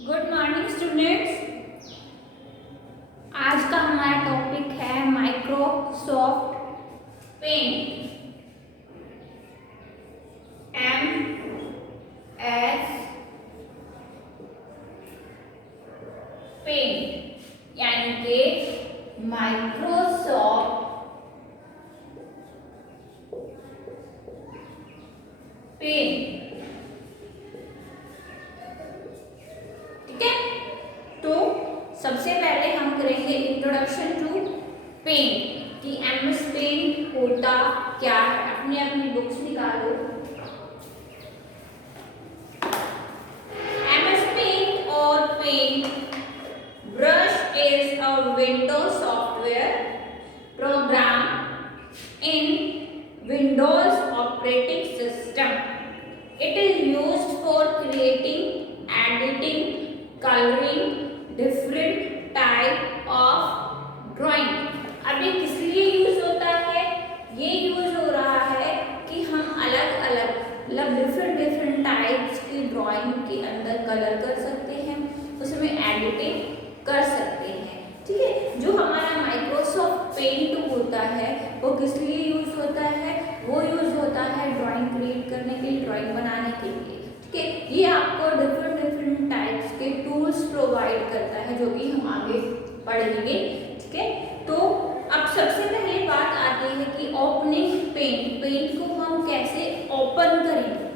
Good morning students. आज का हमारा टॉपिक है माइक्रोसॉफ्ट पेंट। MS पेंट यानी कि माइक्रोसॉफ्ट पेंट। ठीक है, तो सबसे पहले हम करेंगे इंट्रोडक्शन टू पेंट कि MS पेंट होता क्या है। अपनी अपनी बुक्स निकालो। MS पेंट और paint brush is a window software program in Windows operating system. It is used for creating, editing, coloring different type of drawing। अभी किस लिए यूज होता है? ये यूज हो रहा है कि हम अलग अलग मतलब डिफरेंट टाइप्स की ड्राइंग के अंदर कलर कर सकते हैं, उसमें एडिटिंग कर सकते हैं। ठीक है, जो हमारा माइक्रोसॉफ्ट पेंट होता है वो किस लिए यूज होता है? वो यूज होता है ड्राइंग क्रिएट करने के लिए, ड्राइंग बनाने के लिए। ठीक है, ये आपको डिफरेंट टाइप्स के टूल्स प्रोवाइड करता है जो कि हम आगे पढ़ेंगे। ठीक है, तो अब सबसे पहले बात आती है कि ओपनिंग पेंट को हम कैसे ओपन करेंगे।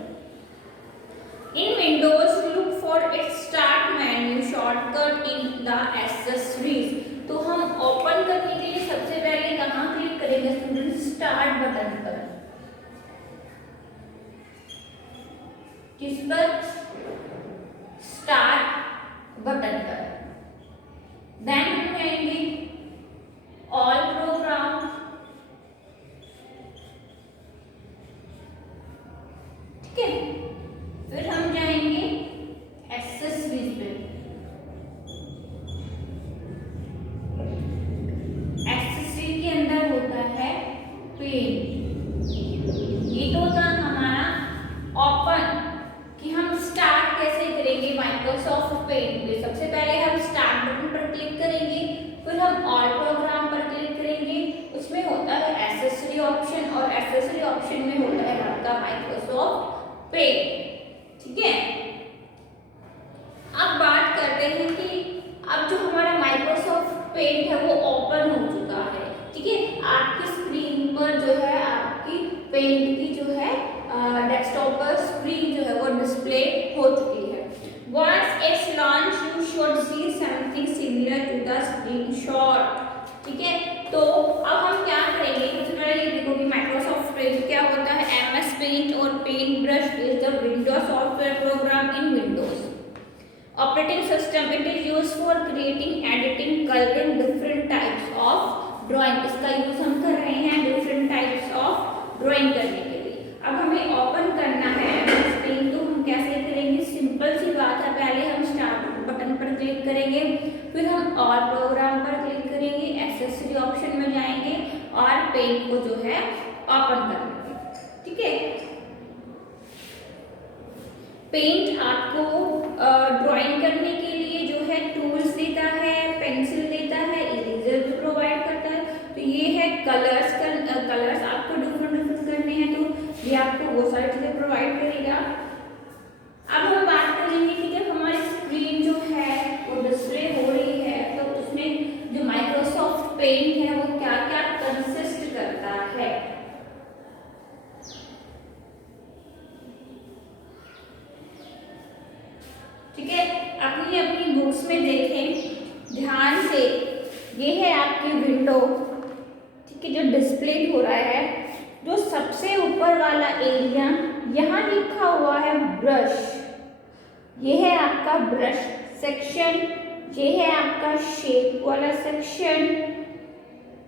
In Windows look for its start menu shortcut in the accessories. तो हम ओपन करने के लिए सबसे पहले कहाँ क्लिक करेंगे स्टूडेंट? स्टार्ट बटन पर। किस पर? स्टार्ट बटन पर। देन हम कहेंगे ऑल प्रोग्राम। ठीक है, फिर हम जाएंगे एक्सेसरीज पे। एक्सेसरीज के अंदर होता है पेंट। ये तो था हमारा ओपन कि हम स्टार्ट कैसे करेंगे माइक्रोसॉफ्ट पेंट पे। सबसे पहले हम स्टार्ट बटन पर क्लिक करेंगे, फिर हम ऑल प्रोग्राम पर क्लिक करेंगे। उसमें होता है एक्सेसरी ऑप्शन और एक्सेसरी ऑप्शन में होता है आपका माइक्रोसॉफ्ट पेंट। ठीक है, अब बात करते हैं कि अब जो हमारा माइक्रोसॉफ्ट पेंट है वो ओपन हो चुका है। ठीक है, आपकी स्क्रीन पर जो है आपकी पेंट की जो है डेस्कटॉप पर स्क्रीन जो है वो डिस्प्ले हो चुकी है। Once it's launched, you should see something similar to the screenshot। ठीक है, तो अब हम क्या करेंगे? सबसे पहले ये देखो कि माइक्रोसॉफ्ट पेंट क्या होता है। MS पेंट और paint brush is the window software program in Windows operating system. It is use for creating, editing, colouring different types of drawing. इसका यूज हम कर रहे हैं डिफरेंट टाइप्स ऑफ ड्राइंग करने के लिए। अब हमें ओपन करना है MS पेंट, तो हम कैसे करेंगे? सिंपल सी बात है, पहले हम स्टार्ट बटन पर क्लिक करेंगे, फिर हम ऑल प्रोग्राम पर क्लिक करेंगे, एक्सेसरी ऑप्शन में जाएंगे और पेंट को जो है ओपन कर लेंगे। ठीक है, पेंट आपको ड्राइंग करने के लिए जो है टूल्स देता है, पेंसिल देता है, इरेजर भी प्रोवाइड करता है। तो ये है कलर्स आपको डिफरेंट करने हैं, तो ये आपको वो सारी चीजें प्रोवाइड करेगा। अब हम बात करेंगे कि जब हमारी स्क्रीन जो है वो डिस्प्ले हो रही है तो उसमें जो माइक्रोसॉफ्ट पेंट है वो क्या क्या कंसिस्ट करता है। ठीक है, अपनी अपनी बुक्स में देखें ध्यान से। ये है आपकी विंडो। ठीक है, जो डिस्प्ले हो रहा है, जो सबसे ऊपर वाला एरिया यहाँ लिखा हुआ है ब्रश, ये है आपका ब्रश सेक्शन। ये है आपका शेप वाला सेक्शन,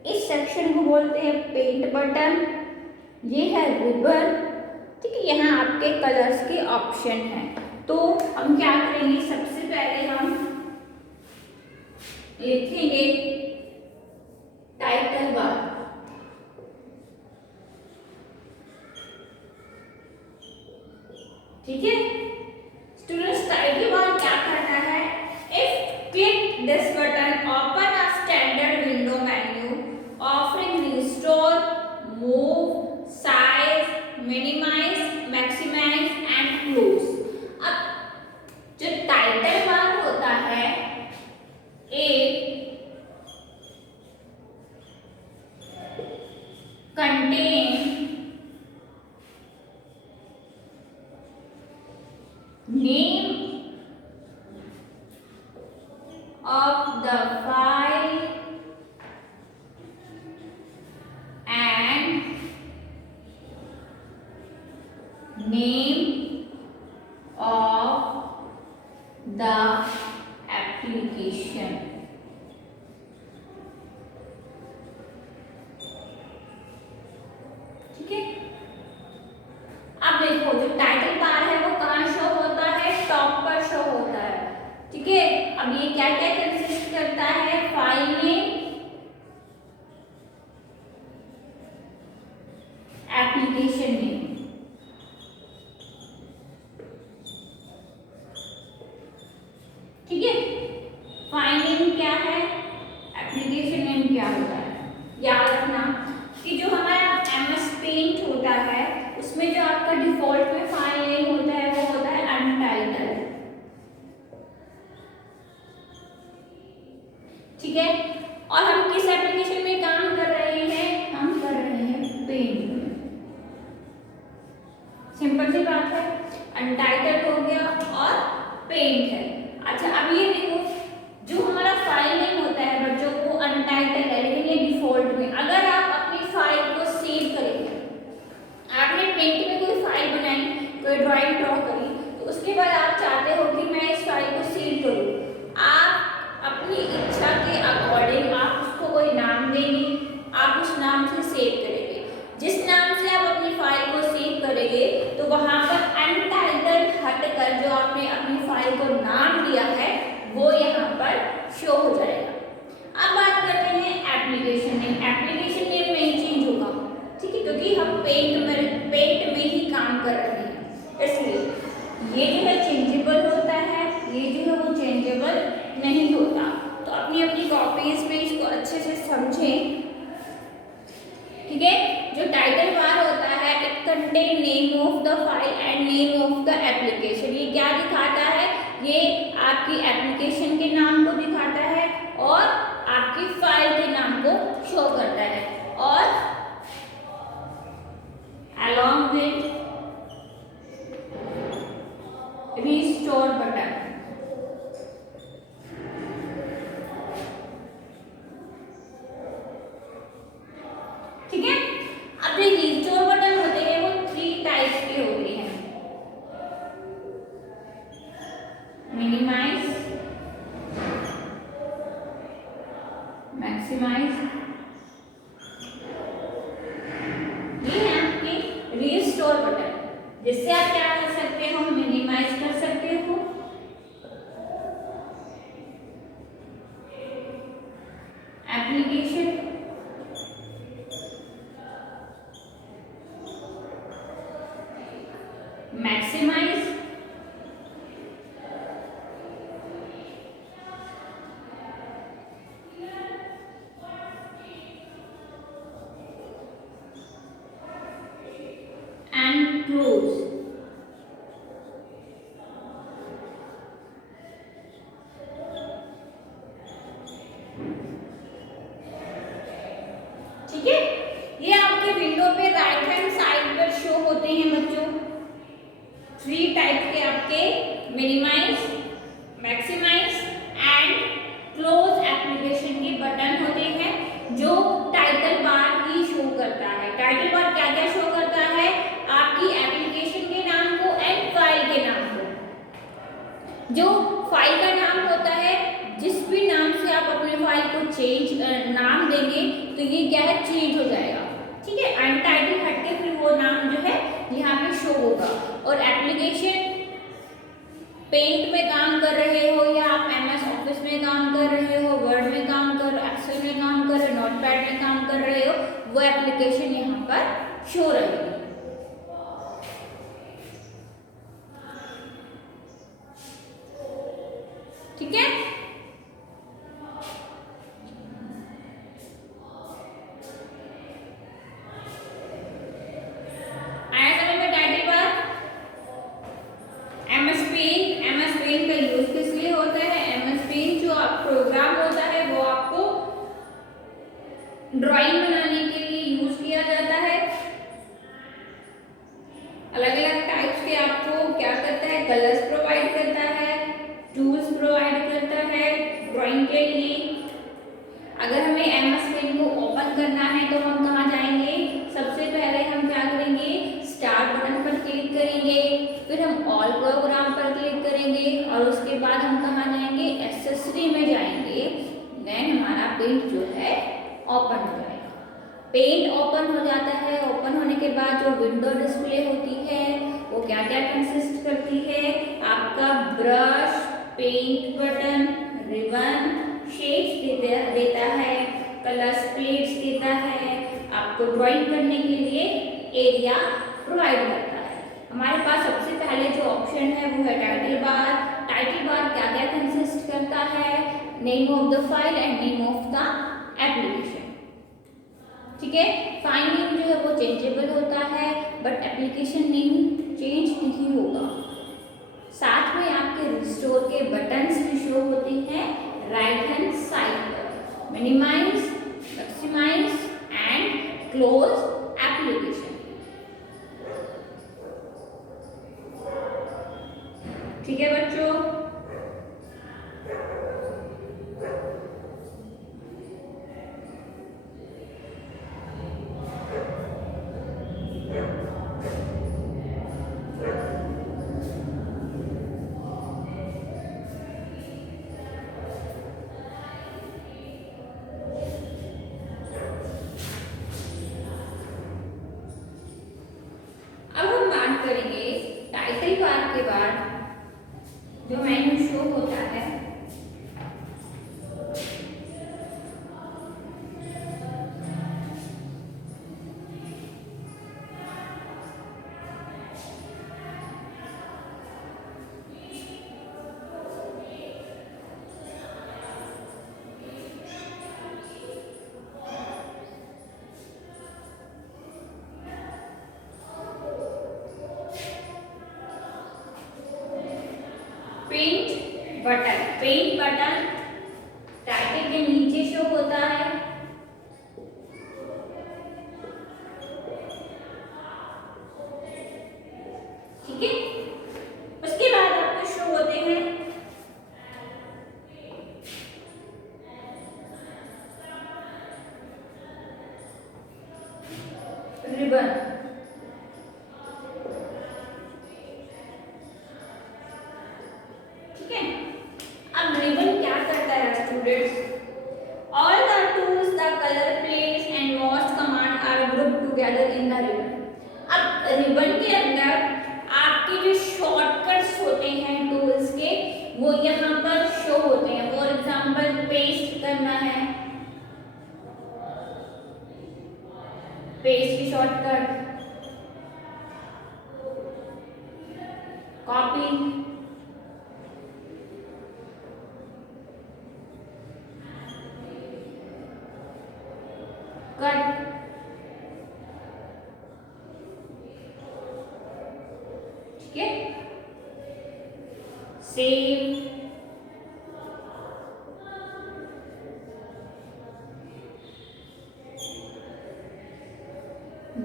इस सेक्शन को बोलते हैं पेंट बटन। ये है रिबन। ठीक है, यहाँ आपके कलर्स के ऑप्शन हैं। तो हम क्या करेंगे? सबसे पहले हम लिखेंगे टाइटल बार। ठीक है, स्टूडेंट्स टाइटल बार क्या करता है? of the file and name of the application. ठीक है, अब देखो जो टाइटल बार है वो कहाँ शो होता है, टॉप पर शो होता है। ठीक है, अब ये क्या क्या कंसिस्ट करता है, फाइल नेम, एप्लीकेशन नेम। ठीक है, फाइल नेम क्या है, एप्लीकेशन नेम क्या होता है। याद रखना कि जो हमारा MS पेंट होता है उसमें जो आपका डिफॉल्ट में फाइल नेम होता है वो होता है अनटाइटल। ठीक है, और हम किस एप्लीकेशन में काम कर रहे हैं, हम कर रहे हैं पेंट में। सिंपल सी बात है, अनटाइटल हो गया और पेंट है। अच्छा, अब ये देखो जो हमारा फाइल नेम होता है बच्चों को अनटाइटल है, लेकिन ये डिफॉल्ट में। अगर आप अपनी फाइल को सेव करेंगे, आपने पेंट में कोई फाइल बनाई, कोई ड्राइंग ड्रॉ करी, तो उसके बाद आप चाहते हो कि मैं इस फाइल को सेव करूं, आप अपनी इच्छा के अकॉर्डिंग आप उसको कोई नाम देंगे, आप उस नाम से सेव करेंगे। जिस नाम से आप अपनी फाइल को सेव करेंगे तो वहां पर अनटाइटल हटकर जो आपने अपनी फाइल को नाम दिया है वो यहाँ पर शो हो जाएगा। अब बात करते हैं एप्लीकेशन नेम। एप्लीकेशन नेम नहीं चेंज होगा, ठीक है, क्योंकि हम पेंट में ही काम कर रहे हैं, इसलिए ये जो है चेंजेबल होता है, ये जो है वो चेंजेबल नहीं होता। तो अपनी अपनी कॉपीज में इसको अच्छे से समझें। ठीक है, जो टाइटल बार होता है it contain name of the file and name of the application. ये क्या दिखाता है, ये आपकी एप्लीकेशन के नाम को दिखाता है और आपकी फाइल के नाम को शो करता है। और along with restore button। ठीक है, अब जो रिस्टोर बटन होते हैं वो 3 टाइप्स के होते हैं, मिनिमाइज, मैक्सिमाइज। ये है आपके रिस्टोर बटन, जिससे आप क्या कर सकते हो, मिनिमाइज कर सकते हो, एप्लीकेशन, मैक्सिमाइज, एंड क्लोज। ठीक है, ये आपके विंडो पे राइट हैंड साइड पर शो होते हैं बच्चों। 3 टाइप के आपके minimise, maximise and close application के बटन होते हैं, जो टाइटल बार ही शो करता है। टाइटल बार क्या क्या शो करता है, आपकी एप्लीकेशन के नाम को एंड फाइल के नाम को। जो फाइल का नाम होता है, जिस भी नाम से आप अपने फाइल को चेंज नाम देंगे तो ये क्या है, चेंज हो जाएगा। ठीक है, अनटाइटल हटके फिर वो नाम जो है यहाँ पे शो होगा। और एप्लीकेशन पेंट में काम कर रहे हो या आप MS ऑफिस में काम कर रहे हो, वर्ड में काम कर रहे हो, एक्सेल में काम कर रहे हो, नोटपैड में काम कर रहे हो, वो एप्लीकेशन यहाँ पर शो रहेगी। ठीक है, आया समझ में टाइटल बार। MS पेंट का यूज किस लिए होता है, MS पेंट जो आप प्रोग्राम होता है वो आपको ड्राइंग बनाने के लिए यूज किया जाता है। अलग अलग टाइप्स के आपको क्या करता है, कलर्स प्रोवाइड करता है, टूल्स प्रोवाइड करता है ड्राइंग ड्राइंग के लिए अगर हमें एमएस पेंट को ओपन करना है तो हम कहाँ जाएंगे? सबसे पहले हम क्या करेंगे? स्टार्ट बटन पर क्लिक करेंगे, फिर हम ऑल प्रोग्राम पर क्लिक करेंगे और उसके बाद हम कहाँ जाएंगे? एक्सेसरी में जाएंगे। देन हमारा पेंट जो है ओपन हो जाएगा। पेंट ओपन हो जाता है। ओपन होने के बाद जो विंडो डिस्प्ले होती है वो क्या क्या कंसिस्ट करती है? आपका brush, paint button, ribbon, shades देता है, कलर्स प्लेट्स देता है, आपको ड्राइंग करने के लिए एरिया प्रोवाइड करता है। हमारे पास सबसे पहले जो ऑप्शन है वो है टाइटल बार। टाइटल बार क्या क्या कंसिस्ट करता है? Name of the file and name of the application. ठीक है, फाइल नेम जो है वो चेंजेबल होता है बट एप्लीकेशन नेम चेंज नहीं होगा। साथ में आपके रिस्टोर के बटन्स भी शो होते हैं राइट हैंड साइड पर। Minimise, maximise and close application. ठीक है बच्चों, करेंगे टाइटल बार के बाद जो मेन्यू शो होता है paint button. Paint button title के नीचे शो होता है। ठीक है, उसके बाद आपको शो होते हैं रिबन। रिबन क्या करता है students? All the tools, the colour plates and wash command are grouped together in the ribbon. अब रिबन के अंदर आपके जो शॉर्टकट्स होते हैं टूल्स के वो यहाँ पर शो होते हैं। फॉर एग्जांपल पेस्ट करना है, पेस्ट की शॉर्टकट, कॉपी, कट, ठीक है, save,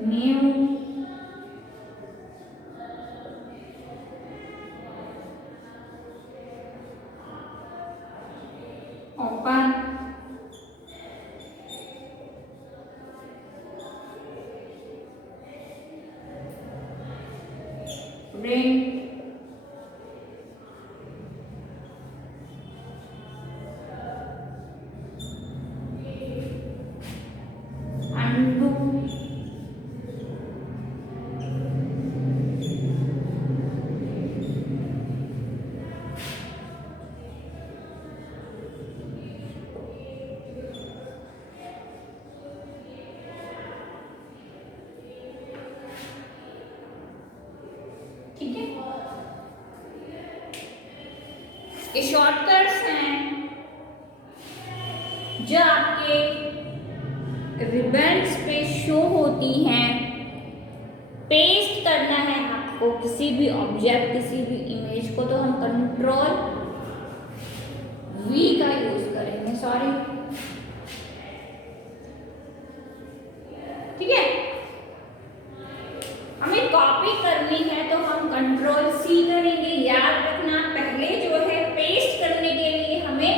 new, open, print, undo, ठीक है। ये शॉर्टकट्स हैं जो आपके रिबन्स पे शो होती हैं। पेस्ट करना है आपको किसी भी ऑब्जेक्ट, किसी भी इमेज को, तो हम कंट्रोल वी का यूज करेंगे। सॉरी, ठीक है। हमें कॉपी करनी है तो हम कंट्रोल सी करेंगे। याद रखना, पहले जो है पेस्ट करने के लिए हमें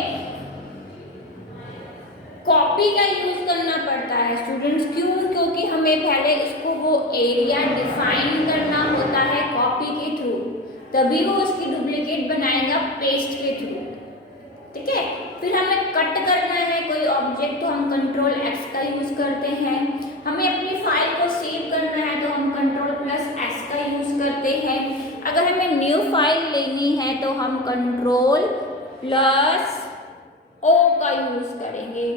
तभी वो उसकी डुप्लीकेट बनाएगा पेस्ट के थ्रू। ठीक है, फिर हमें कट करना है कोई ऑब्जेक्ट तो हम कंट्रोल एक्स का यूज करते हैं। हमें अपनी फाइल को सेव करना है तो हम कंट्रोल प्लस एस का यूज करते हैं। अगर हमें न्यू फाइल लेनी है तो हम कंट्रोल प्लस ओ का यूज करेंगे,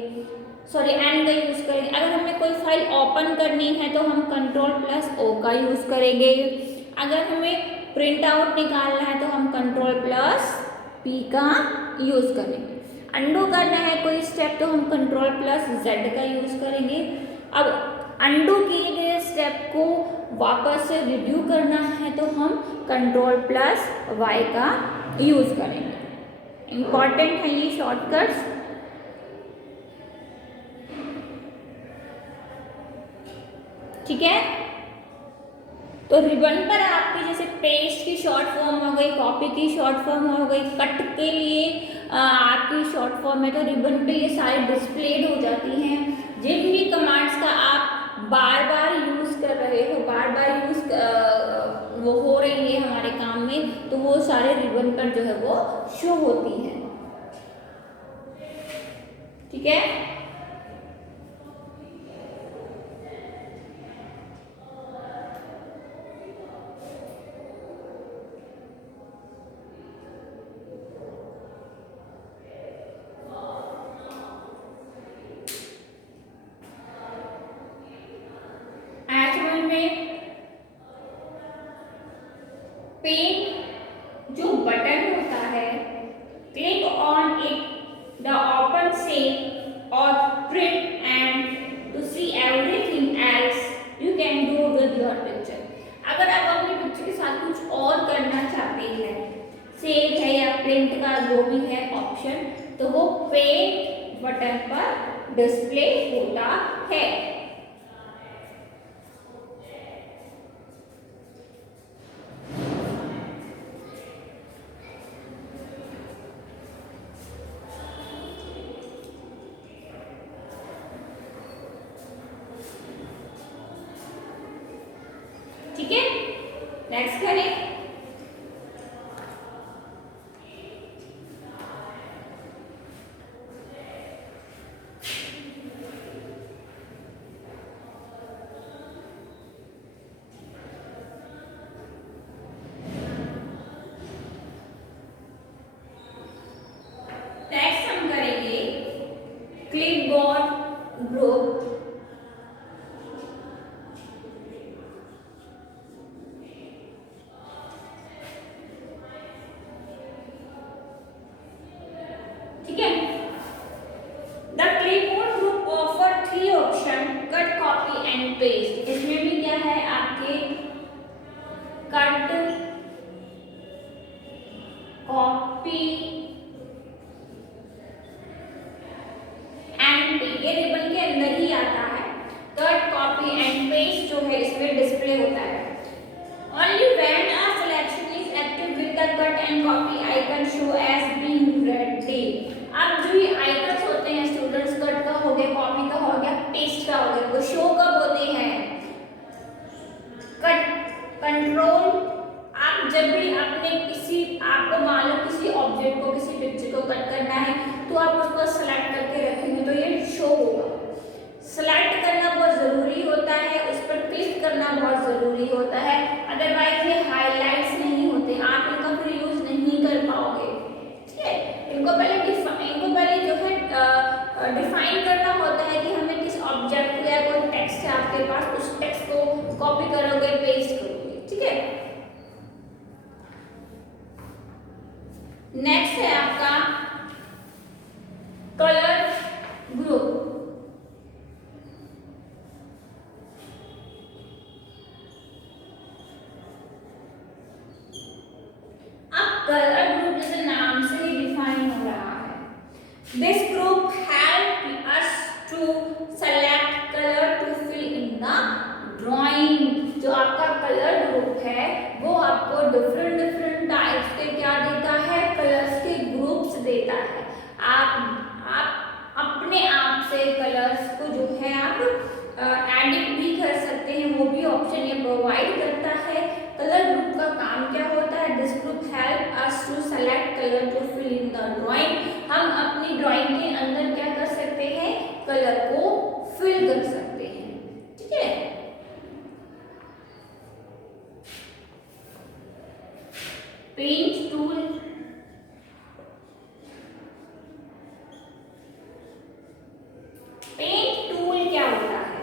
सॉरी एन का यूज करेंगे। अगर हमें कोई फाइल ओपन करनी है तो हम कंट्रोल प्लस ओ का यूज करेंगे। अगर हमें प्रिंट आउट निकालना है तो हम कंट्रोल प्लस पी का यूज करेंगे। अंडू करना है कोई स्टेप तो हम कंट्रोल प्लस जेड का यूज करेंगे। अब अंडू किए गए स्टेप को वापस से रिव्यू करना है तो हम कंट्रोल प्लस वाई का यूज करेंगे। इंपॉर्टेंट है ये शॉर्टकट्स। ठीक है, तो रिबन पर आपकी जैसे पेस्ट की शॉर्ट फॉर्म हो गई, कॉपी की शॉर्ट फॉर्म हो गई, कट के लिए आपकी शॉर्ट फॉर्म है, तो रिबन पे ये सारी डिस्प्लेड हो जाती हैं। जिन भी कमांड्स का आप बार बार यूज कर रहे हो, बार बार यूज वो हो रही है हमारे काम में, तो वो सारे रिबन पर जो है वो शो होती हैं। ठीक है, पेंट जो बटन होता है, click on it the open save और print and to see everything else you can do with your picture. अगर आप अपनी पिक्चर के साथ कुछ और करना चाहते हैं, सेव है या प्रिंट का जो भी है ऑप्शन, तो वो पेंट बटन पर डिस्प्ले होता है। ठीक है, नेक्स्ट करें। नेक्स्ट हम करेंगे क्लिपबोर्ड ग्रुप। ठीक है, the clipboard group offer 3 option, cut, copy and paste. इसमें भी क्या है आपके कट, कॉपी एंड पेस्ट, ये रिबन के अंदर ही आता है। कट, कॉपी एंड पेस्ट जो है इसमें डिस्प्ले होता है। Only when a selection is active with the cut and copy icon show as being ready। अब जो ये आइकन्स होते हैं स्टूडेंट्स, कट का हो गया, कॉपी का हो गया, पेस्ट का हो गया, वो शो कब होते हैं? कट कंट्रोल, आप जब भी अपने किसी, आपको मान लो किसी ऑब्जेक्ट को, किसी पिक्चर को कट करना है तो आप उसको सेलेक्ट करके रखेंगे तो ये शो होगा। सेलेक्ट करना बहुत जरूरी होता है, उस पर क्लिक करना बहुत जरूरी होता है, अदरवाइज ये हाईलाइट्स नहीं होते, आप इनका फिर यूज नहीं कर पाओगे। ठीक है, इनको पहले जो है डिफाइन करना होता है कि हमें किस ऑब्जेक्ट को या कोई टेक्स्ट है आपके पास, उस टेक्स्ट को कॉपी करोगे, पेस्ट करोगे। ठीक है, नेक्स्ट है आपका कलर ग्रुप। कलर ग्रुप जैसे नाम से ही डिफाइन हो रहा है। This group help us to select colour to fill in the drawing. जो आपका कलर ग्रुप है वो आपको डिफरेंट टाइप्स के क्या देता है, कलर्स के ग्रुप्स देता है। आप अपने आप से कलर्स को जो है आप एडिट भी कर सकते हैं, वो भी ऑप्शन ये प्रोवाइड करता है। कलर ग्रुप का काम क्या होता है? This group color to fill in the drawing. हम अपनी ड्राइंग के अंदर क्या कर सकते हैं, कलर को फिल कर सकते हैं. ठीक है. पेंट टूल, पेंट टूल क्या होता है?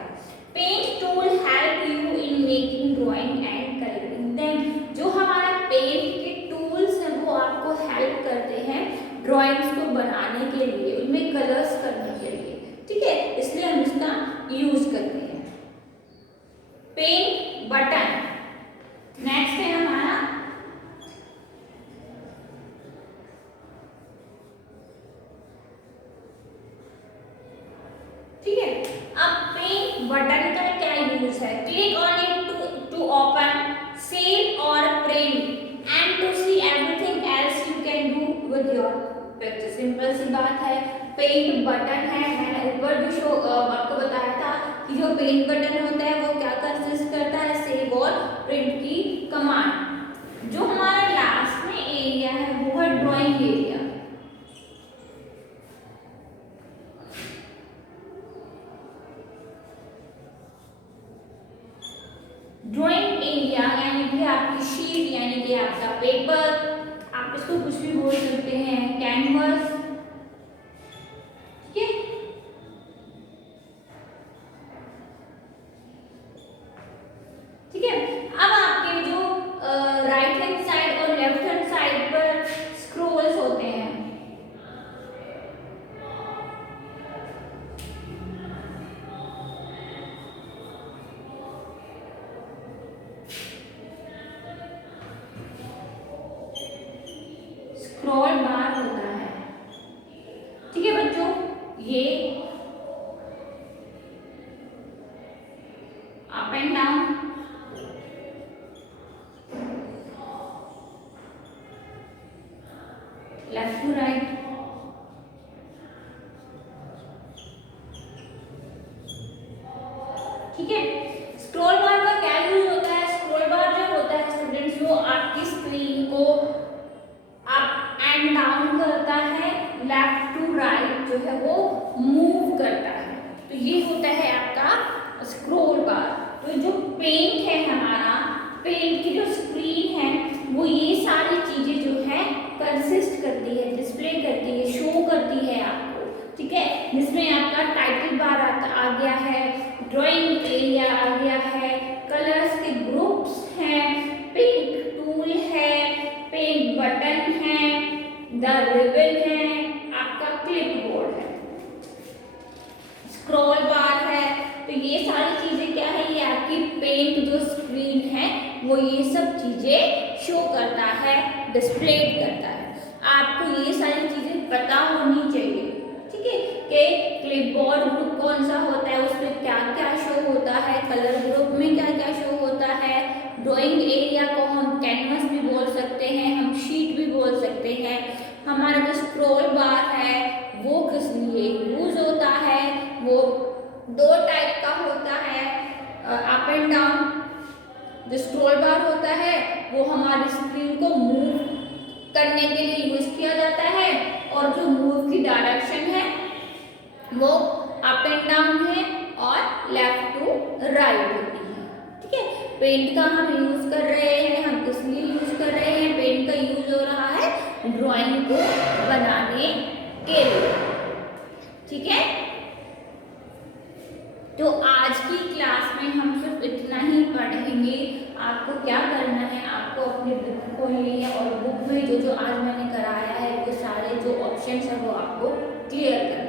Paint tool help you in making drawing and colouring them. जो हमारा पेंट के टूल्स हैं वो आपको हेल्प करते हैं ड्राइंग्स को बनाने के लिए, उनमें कलर्स करने के लिए. ठीक है, इसलिए हम इसका यूज करते हैं. पेंट बटन नेक्स्ट है हमारा. ठीक है, अब पेंट बटन का क्या यूज है? Click on it to open, save और print and to see everything else you can do with your picture. Simple सी बात है. पेंट बटन है, मैंने ऊपर भी आपको बताया था कि जो पेंट बटन होता है वो क्या कंसिस्ट करता है, सेव और प्रिंट की कमांड. जो हमारा लास्ट में एरिया है वो है ड्राइंग एरिया. ड्राइंग एरिया यानी कि आपकी शीट, यानी कि आपका पेपर, आप इसको कुछ भी बोल सकते हैं, कैनवस. ठीक है, ठीक है. अब आपके जो राइट हैंड साइड और लेफ्ट हैंड साइड पर स्क्रोल्स होते हैं. स्क्रॉल बार होता है. ठीक है बच्चों, ये up and down, left to right. ठीक है, स्क्रॉल बार का क्या यूज होता है? स्क्रॉल बार जो होता है स्टूडेंट्स, वो आपकी स्क्रीन को अप एंड डाउन करता है, लेफ्ट टू राइट जो है वो मूव करता है. तो ये होता है आपका स्क्रॉल बार. तो जो पेंट है हमारा, पेंट की जो स्क्रीन है वो ये सारी चीजें जो है कंसिस्ट करती है, डिस्प्ले करती है, शो करती है आपको. ठीक है, जिसमें आपका टाइटल बार आ गया है, ड्राइंग एरिया आ गया है, कलर्स के ग्रुप्स हैं, पेंट टूल है, पेंट बटन है, द रिबन है, आपका क्लिपबोर्ड है, स्क्रॉल बार है. तो ये सारी चीजें क्या है, ये आपकी पेंट जो स्क्रीन है वो ये सब चीजें शो करता है, डिस्प्ले करता है. आपको ये सारी चीजें पता होनी चाहिए. ठीक है, कि क्लिपबोर्ड ग्रुप कौन सा होता है, उसमें क्या क्या शो होता है, कलर ग्रुप में क्या क्या शो होता है, ड्राइंग एरिया को हम कैनवस भी बोल सकते हैं, हम शीट भी बोल सकते हैं. हमारा जो स्क्रॉल बार है वो किस लिए यूज होता है, वो दो टाइप का होता है, अप एंड डाउन. जो स्क्रॉल बार होता है वो हमारी स्क्रीन को मूव करने के लिए यूज किया जाता है, और जो मूव की डायरेक्शन है वो अप एंड डाउन है और लेफ्ट टू राइट होती है. ठीक है, पेंट का हम यूज कर रहे हैं, हम किस लिए यूज कर रहे हैं? पेंट का यूज हो रहा है ड्राइंग को बनाने के लिए. ठीक है, तो आज की क्लास में हम सिर्फ इतना ही पढ़ेंगे. आपको क्या करना है, आपको अपनी बुक खोलनी है और बुक में जो जो आज मैंने कराया है वो सारे जो ऑप्शंस है वो आपको क्लियर करना है.